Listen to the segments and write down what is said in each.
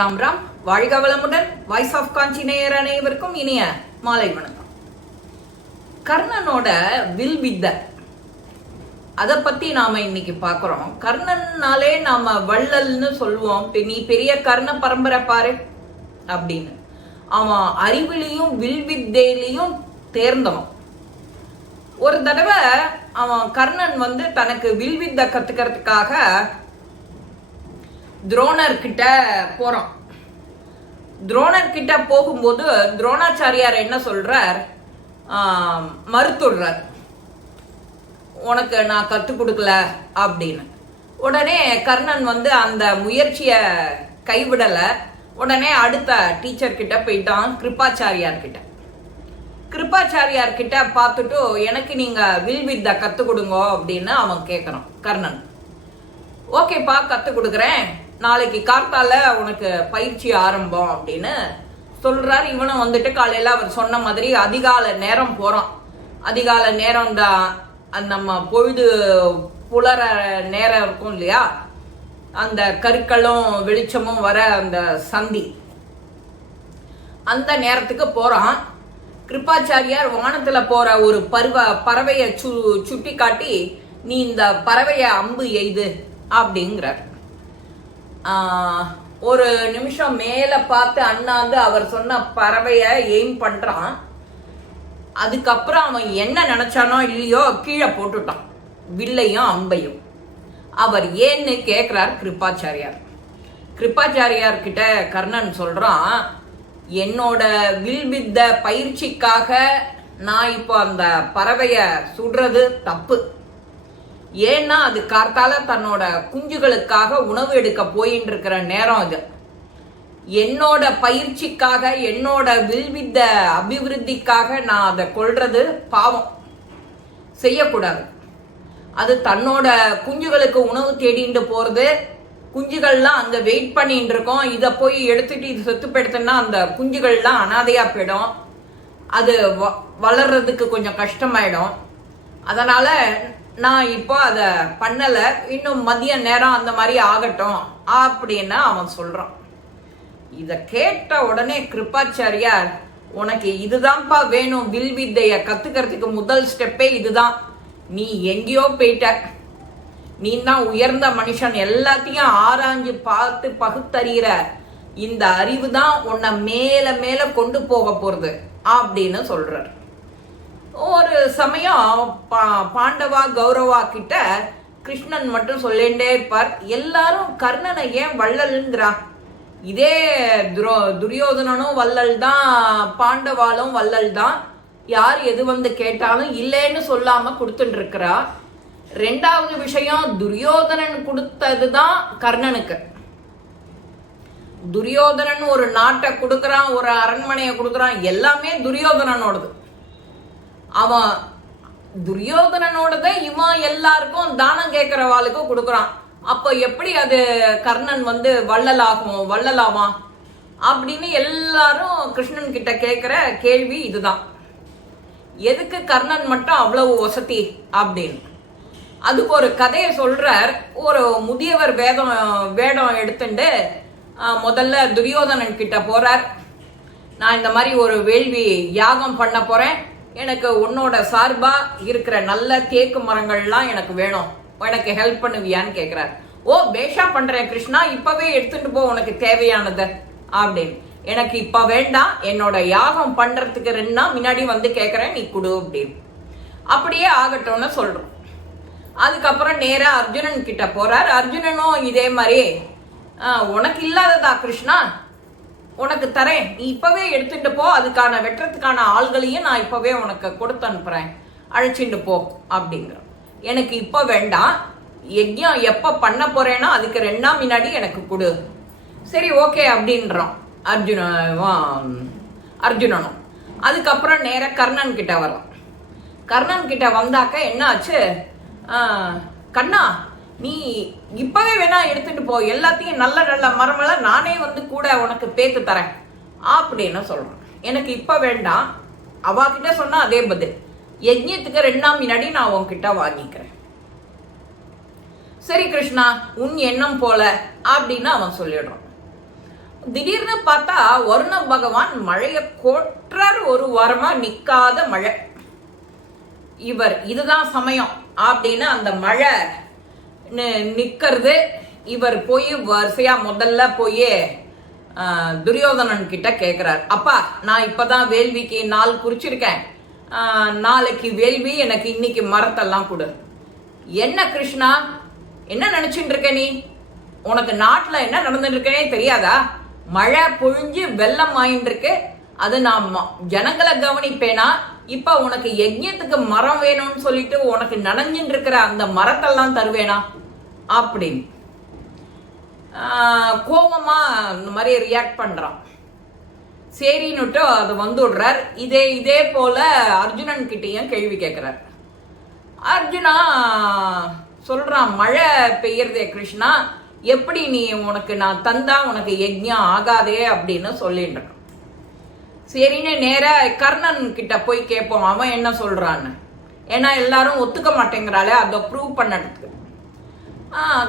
ராம் ராம். வாழ்க வளமுடன். Voice of காஞ்சி நேயர் அனைவருக்கும் இனிய மாலை வணக்கம். கர்ணனோட வில் வித்த அதை பத்தி நாம இன்னைக்கு பாக்குறோம். கர்ணன்னாலே நாம வள்ளல்னு சொல்லுவோம். நீ பெரிய கர்ண பரம்பரை பாரு. அப்படின்னு. அவன் அறிவிலையும் வில் வித்தையிலையும் தேர்ந்தவன். ஒரு தடவை அவன் கர்ணன் வந்து தனக்கு வில்வித்த கத்துக்கிறதுக்காக துரோணர் கிட்ட போறோம். துரோணர் கிட்ட போகும்போது துரோணாச்சாரியார் என்ன சொல்றார்? மறுத்துடுறார். உனக்கு நான் கற்றுக் கொடுக்கல அப்படின்னு. உடனே கர்ணன் வந்து அந்த முயற்சியை கைவிடலை. உடனே அடுத்த டீச்சர் கிட்ட போயிட்டான் கிருப்பாச்சாரியார் கிட்ட கிருப்பாச்சாரியார் கிட்ட பார்த்துட்டு எனக்கு நீங்க வில் வித்தை கற்றுக் கொடுங்க அப்படின்னு அவன் கேட்குறான் கர்ணன். ஓகேப்பா கற்றுக் கொடுக்குறேன். நாளைக்கு கார்த்தால உனக்கு பயிற்சி ஆரம்பம் அப்படின்னு சொல்றாரு. இவனும் வந்துட்டு காலையில அவர் சொன்ன மாதிரி அதிகால நேரம் போறான். அதிகால நேரம் தான் நம்ம பொழுது புலர நேரம் இருக்கும் இல்லையா? அந்த கருக்களும் வெளிச்சமும் வர அந்த சந்தி. அந்த நேரத்துக்கு போறான். கிருப்பாச்சாரியார் வானத்துல போற ஒரு பருவ பறவையை சு சுட்டி காட்டி நீ இந்த பறவைய அம்பு எய்து அப்படிங்கிறார். ஒரு நிமிஷம் மேலே பார்த்து அண்ணாந்து அவர் சொன்ன பறவையை எய்ம் பண்ணுறான் அதுக்கப்புறம் அவன் என்ன நினச்சானோ இல்லையோ கீழே போட்டுட்டான். வில்லையும் அம்பையும். அவர் ஏன்னு கேட்குறார் கிருப்பாச்சாரியார். கிருப்பாச்சாரியார் கிட்ட கர்ணன் சொல்கிறான் என்னோட வில்வித்த பயிற்சிக்காக நான் இப்போ அந்த பறவையை சுடுறது தப்பு. ஏன்னா அது கார்த்தால தன்னோட குஞ்சுகளுக்காக உணவு எடுக்க போயின்னு இருக்கிற நேரம் இது என்னோட பயிற்சிக்காக என்னோட வில்வித்த அபிவிருத்திக்காக நான் அதை கொள்றது பாவம். செய்யக்கூடாது. அது தன்னோட குஞ்சுகளுக்கு உணவு தேடிட்டு போறது குஞ்சுகள்லாம் அங்கே வெயிட் பண்ணிட்டு இருக்கோம் இதை போய் எடுத்துட்டு இது செத்து அந்த குஞ்சுகள்லாம் அனாதையா போயிடும். அது வ- வளர்றதுக்கு கொஞ்சம் கஷ்டமாயிடும். அதனால நான் இப்போ அதை பண்ணலை. இன்னும் மதிய நேரம் அந்த மாதிரி ஆகட்டும் அப்படின்னு அவன் சொல்கிறான் இதை கேட்ட உடனே கிருப்பாச்சாரியார் உனக்கு இதுதான்ப்பா வேணும். வில் வித்தைய கத்துக்கிறதுக்கு முதல் ஸ்டெப்பே இதுதான். நீ எங்கேயோ போயிட்ட. நீ தான் உயர்ந்த மனுஷன். எல்லாத்தையும் ஆராய்ஞ்சு பார்த்து பகுத்தறிகிற இந்த அறிவு தான் உன்னை மேலே மேலே கொண்டு போக போகிறது அப்படின்னு சொல்கிறார் ஒரு சமயம் பா- பாண்டவா கௌரவா கிட்ட கிருஷ்ணன் மட்டும் சொல்லிண்டே இருப்பார். எல்லாரும் கர்ணனை ஏன் வள்ளல்ங்கிறா? இதே துரோ துரியோதனனும் வள்ளல் தான் பாண்டவாலும் வள்ளல் தான். யார் எது வந்து கேட்டாலும் இல்லைன்னு சொல்லாம கொடுத்துட்டுருக்கிறா ரெண்டாவது விஷயம் துரியோதனன் கொடுத்தது தான் கர்ணனுக்கு. துரியோதனன் ஒரு நாட்டை கொடுக்குறான் ஒரு அரண்மனையை கொடுக்குறான் எல்லாமே துரியோதனனோடது. அவன் துரியோதனனோடத இவன் எல்லாருக்கும் தானம் கேட்கறவாளுக்கும் கொடுக்குறான். அப்போ எப்படி அது கர்ணன் வந்து வள்ளலாகும்? வள்ளலாமா அப்படின்னு எல்லாரும் கிருஷ்ணன் கிட்ட கேட்குற கேள்வி இதுதான். எதுக்கு கர்ணன் மட்டும் அவ்வளவு வசதி அப்படின்னு. அதுக்கு ஒரு கதையை சொல்றார். ஒரு முதியவர் வேதம் வேடம் எடுத்துட்டு முதல்ல துரியோதனன் கிட்ட போறார். நான் இந்த மாதிரி ஒரு வேள்வி யாகம் பண்ண போறேன். எனக்கு உன்னோட சார்பா இருக்கிற நல்ல தேக்கு மரங்கள்லாம் எனக்கு வேணும். எனக்கு ஹெல்ப் பண்ணுவியான்னு கேட்குறாரு ஓ பேஷா பண்றேன் கிருஷ்ணா இப்பவே எடுத்துட்டு போ உனக்கு தேவையானது அப்படின்னு. எனக்கு இப்ப வேண்டாம் என்னோட யாகம் பண்றதுக்கு ரெண்டு நாள் முன்னாடி வந்து கேட்குறேன் நீ கொடு அப்படின்னு. அப்படியே ஆகட்டும்னு சொல்றோம். அதுக்கப்புறம் நேராக அர்ஜுனன் கிட்ட போறார். அர்ஜுனனும் இதே மாதிரி உனக்கு இல்லாததா கிருஷ்ணா? உனக்கு தரேன். நீ இப்பவே எடுத்துட்டு போ. அதுக்கான வெட்டுறதுக்கான ஆள்களையும் நான் இப்பவே உனக்கு கொடுத்து அனுப்புறேன். அழைச்சிட்டு போ அப்படிங்கிற. எனக்கு இப்போ வேண்டாம். யஜ்யம் எப்போ பண்ண போறேனோ அதுக்கு ரெண்டாம் முன்னாடி எனக்கு கொடு. சரி ஓகே அப்படின்றான். அர்ஜுன அர்ஜுனனும். அதுக்கப்புறம் நேராக கர்ணன் கிட்ட வரோம் கர்ணன் கிட்ட வந்தாக்க என்ன ஆச்சு கண்ணா நீ இப்பவே வேணா எடுத்துட்டு போ. எல்லாத்தையும் நல்ல நல்ல மரமெல்லாம் நானே வந்து கூட உனக்கு பேத்து தரேன். அப்படின்னு சொல்றான். எனக்கு இப்ப வேண்டாம். அவகிட்ட சொன்னா அதே பதில். யஜ்யத்துக்கு ரெண்டாம் முன்னாடி நான் உன்கிட்ட வாங்கிக்கிறேன். சரி கிருஷ்ணா உன் எண்ணம் போல அப்படின்னு அவன் சொல்லிடுறான். திடீர்னு பார்த்தா வருண பகவான் மழையை கொற்றார் ஒரு வாரமா நிக்காத மழை. இவர் இதுதான் சமயம் அப்படின்னு அந்த மழை நிற்கிறது இவர் போய் வரிசையா முதல்ல போய் துரியோதனன் கிட்ட கேட்கிறார் அப்பா நான் இப்பதான் வேள்விக்கு நாள் குறிச்சிருக்கேன். நாளைக்கு வேள்வி எனக்கு இன்னைக்கு மரத்தெல்லாம் கொடு. என்ன கிருஷ்ணா? என்ன நினைச்சிட்டு இருக்க நீ? உனக்கு நாட்டில் என்ன நடந்துட்டு இருக்கனே தெரியாதா? மழை பொழிஞ்சு வெள்ளம் ஆயிட்டு இருக்கு. அது நான் ம- ஜனங்களை கவனிப்பேனா? இப்ப உனக்கு யஜ்யத்துக்கு மரம் வேணும்னு சொல்லிட்டு உனக்கு நனைஞ்சின்னு இருக்கிற அந்த மரத்தெல்லாம் தருவேனா? அப்படின்னு. ஆஹ் இந்த மாதிரி ரியாக்ட் பண்றான். சரின்னுட்டு அது வந்து விடுறார். இதே இதே போல அர்ஜுனன் கிட்டேயும் கேள்வி கேட்கிறார் அர்ஜுனா சொல்றான் மழை பெய்யறதே கிருஷ்ணா எப்படி நீ உனக்கு நான் தந்தா உனக்கு யஜ்யம் ஆகாதே அப்படின்னு சொல்லிட்டு சரின்னு நேராக கர்ணன் கிட்ட போய் கேட்போம் அவன் என்ன சொல்றான்னு. ஏன்னா எல்லாரும் ஒத்துக்க மாட்டேங்கிறாளே அதை ப்ரூவ் பண்ணதுக்கு.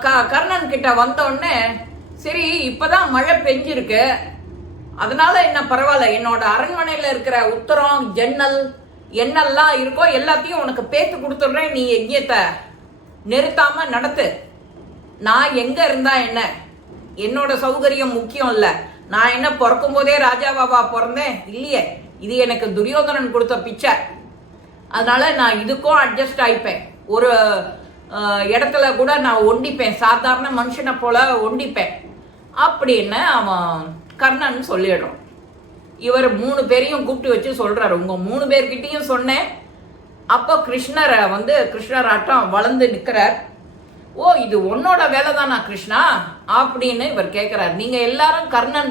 க- கர்ணன் கிட்ட வந்தோடனே சரி இப்பதான் மழை பெஞ்சிருக்கு. அதனால என்ன பரவாயில்ல என்னோட அரண்மனையில் இருக்கிற உத்தரம் ஜன்னல் என்னெல்லாம் இருக்கோ எல்லாத்தையும் உனக்கு பேத்து கொடுத்துட்றேன். நீ யஜ்யத்தை நிறுத்தாம நடத்து. நான் எங்க இருந்தா என்ன? என்னோட சௌகரியம் முக்கியம் இல்லை. நான் என்ன பிறக்கும் போதே ராஜாவாவா பிறந்தேன்? இல்லையே. இது எனக்கு துரியோதனன் கொடுத்த பிச்சை. அதனால நான் இதுக்கும் அட்ஜஸ்ட் ஆயிப்பேன். ஒரு இடத்துல கூட நான் ஒண்டிப்பேன். சாதாரண மனுஷனை போல ஒண்டிப்பேன். அப்படின்னு அவன் கர்ணன் சொல்லிடுறான் இவர் மூணு பேரையும் கூப்பிட்டு வச்சு சொல்றாரு. உங்க மூணு பேர்கிட்டையும் சொன்னேன். அப்போ கிருஷ்ணரை வந்து கிருஷ்ணர் ஆட்டம் வளர்ந்து நிற்கிறார் ஓ இது உன்னோட வேலை தானா கிருஷ்ணா? அப்படின்னு இவர் கேட்குறாரு நீங்கள் எல்லாரும் கர்ணன்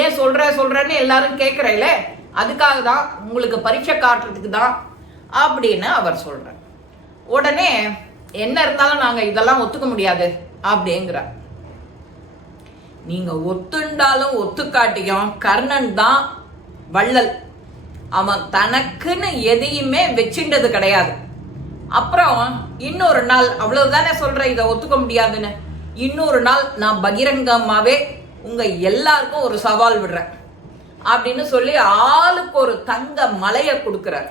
ஏன் சொல்கிற சொல்கிறேன்னு எல்லாரும் கேட்குறீங்களே அதுக்காக தான் உங்களுக்கு பரீட்சை காட்டுறதுக்கு தான் அப்படின்னு அவர் சொல்கிறார் உடனே என்ன இருந்தாலும் நாங்க இதெல்லாம் ஒத்துக்க முடியாது அப்படிங்கிற. நீங்க ஒத்துண்டாலும் ஒத்துக்காட்டியும் கர்ணன் தான் வள்ளல். அவன் தனக்குன்னு எதையுமே வச்சுண்டது கிடையாது. அப்புறம் இன்னொரு நாள் அவ்வளவுதானே சொல்ற இதை ஒத்துக்க முடியாதுன்னு. இன்னொரு நாள் நான் பகிரங்கமாவே உங்க எல்லாருக்கும் ஒரு சவால் விடுறேன் அப்படின்னு சொல்லி ஆளுக்கு ஒரு தங்க மலையை கொடுக்கிறார்.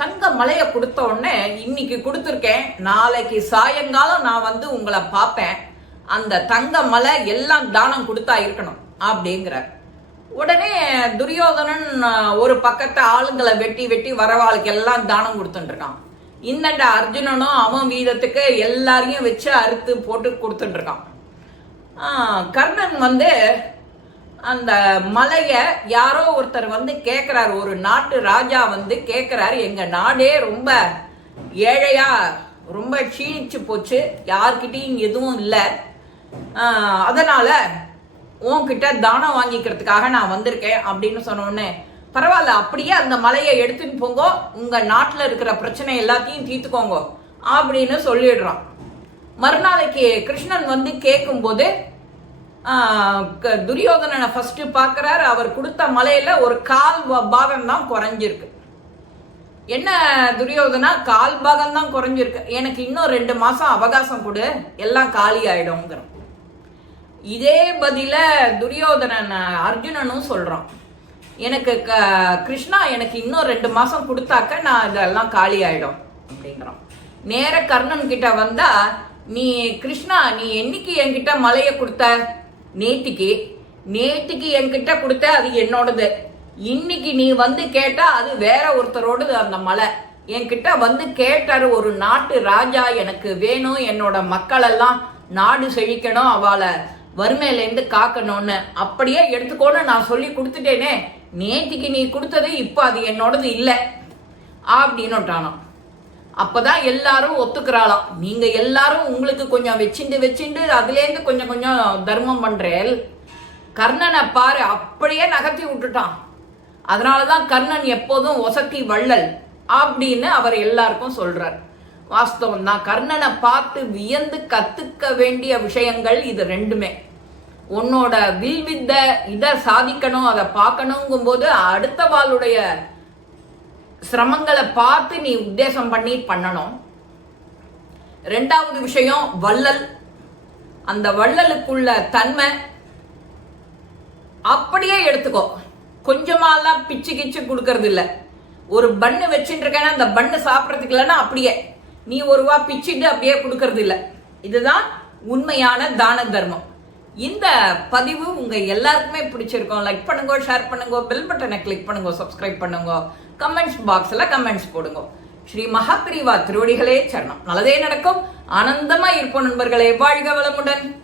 தங்க மலையை கொடுத்த உடனே இன்னைக்கு கொடுத்துருக்கேன். நாளைக்கு சாயங்காலம் நான் வந்து உங்களை பார்ப்பேன். அந்த தங்க மலை எல்லாம் தானம் கொடுத்தா இருக்கணும் அப்படிங்கிறார். உடனே துரியோதனன் ஒரு பக்கத்தை ஆளுங்களை வெட்டி வெட்டி வரவாளுக்கு எல்லாம் தானம் கொடுத்துட்டுருக்கான். இந்தண்ட அர்ஜுனனும் அவன் வீதத்துக்கு எல்லாரையும் வச்சு அறுத்து போட்டு கொடுத்துட்டுருக்கான். கர்ணன் வந்து அந்த மலையை யாரோ ஒருத்தர் வந்து கேட்குறாரு ஒரு நாட்டு ராஜா வந்து கேட்குறாரு எங்கள் நாடே ரொம்ப ஏழையா ரொம்ப க்ஷீணிச்சு போச்சு. யார்கிட்டையும் எதுவும் இல்லை. அதனால் உன்கிட்ட தானம் வாங்கிக்கிறதுக்காக நான் வந்திருக்கேன் அப்படின்னு சொன்னோடனே பரவாயில்ல அப்படியே அந்த மலையை எடுத்துட்டு போங்க. உங்கள் நாட்டில் இருக்கிற பிரச்சனை எல்லாத்தையும் தீர்த்துக்கோங்க அப்படின்னு சொல்லிடுறான். மறுநாளைக்கு கிருஷ்ணன் வந்து கேட்கும்போது துரியோதனனை ஃபஸ்ட்டு பார்க்குறாரு. அவர் கொடுத்த மலையில் ஒரு கால் பாகம் தான் குறைஞ்சிருக்கு. என்ன துரியோதனா? கால் பாகம் தான் குறைஞ்சிருக்கு. எனக்கு இன்னும் ரெண்டு மாதம் அவகாசம் கொடு. எல்லாம் காலி ஆயிடும்ங்கிறான். இதே பதில துரியோதனன் அர்ஜுனனும் சொல்கிறான் எனக்கு க கிருஷ்ணா எனக்கு இன்னும் ரெண்டு மாதம் கொடுத்தாக்க நான் இதெல்லாம் காலி ஆயிடும் அப்படிங்கிறான். நேர கர்ணன் கிட்ட வந்தா நீ கிருஷ்ணா நீ என்னைக்கு என்கிட்ட மலையை கொடுத்த? நேத்திக்கு நேத்திக்கு என்கிட்ட கொடுத்த அது என்னோடது. இன்னைக்கு நீ வந்து கேட்டா அது வேற ஒருத்தரோடது அந்த மலை. என்கிட்ட வந்து கேட்டாரு ஒரு நாட்டு ராஜா எனக்கு வேணும் என்னோட மக்கள் எல்லாம் நாடு செழிக்கணும் அவளை வறுமையிலேருந்து காக்கணும்னு. அப்படியே எடுத்துக்கோன்னு நான் சொல்லி கொடுத்துட்டேனே. நேத்திக்கு நீ கொடுத்தது இப்போ அது என்னோடது இல்லை. அப்படின்னுட்டானாம். அப்பதான் எல்லாரும் ஒத்துக்கிறாளாம். நீங்க எல்லாரும் உங்களுக்கு கொஞ்சம் வச்சுண்டு வச்சுண்டு அதுலேருந்து கொஞ்சம் கொஞ்சம் தர்மம் பண்றேன் கர்ணனை பாரு அப்படியே நகர்த்தி விட்டுட்டான். அதனாலதான் கர்ணன் எப்போதும் ஒசத்தி வள்ளல் அப்படின்னு அவர் எல்லாருக்கும் சொல்றார். வாஸ்தவம் தான் கர்ணனை பார்த்து வியந்து கத்துக்க வேண்டிய விஷயங்கள் இது ரெண்டுமே. உன்னோட வில்வித்த இதை சாதிக்கணும் அதை பார்க்கணுங்கும் போது அடுத்த வாளுடைய சிரமங்களை பார்த்து நீ உத்தேசம் பண்ணி பண்ணணும். ரெண்டாவது விஷயம் வள்ளல். அந்த வள்ளலுக்குள்ள தன்மை அப்படியே எடுத்துக்கோ. கொஞ்சமாலாம் பிச்சு கிச்சு கொடுக்கறது இல்லை. ஒரு பண்ணு வச்சுட்டு இருக்கேன்னா அந்த பண்ணு சாப்பிட்றதுக்கு இல்லைன்னா அப்படியே. நீ ஒரு ரூபா பிச்சுட்டு அப்படியே கொடுக்கறது இல்லை. இதுதான் உண்மையான தான தர்மம். இந்த பதிவு உங்க எல்லாருக்குமே பிடிச்சிருக்கும். லைக் பண்ணுங்க ஷேர் பண்ணுங்க பெல் பட்டனை கிளிக் பண்ணுங்க சப்ஸ்கிரைப் பண்ணுங்க. கமெண்ட்ஸ் பாக்ஸ்ல கமெண்ட்ஸ் போடுங்க. ஸ்ரீ மகாபிரிவா திருவடிகளே சரணம். நல்லதே நடக்கும். ஆனந்தமா இருப்போம் நண்பர்களே. வாழ்க வளமுடன்.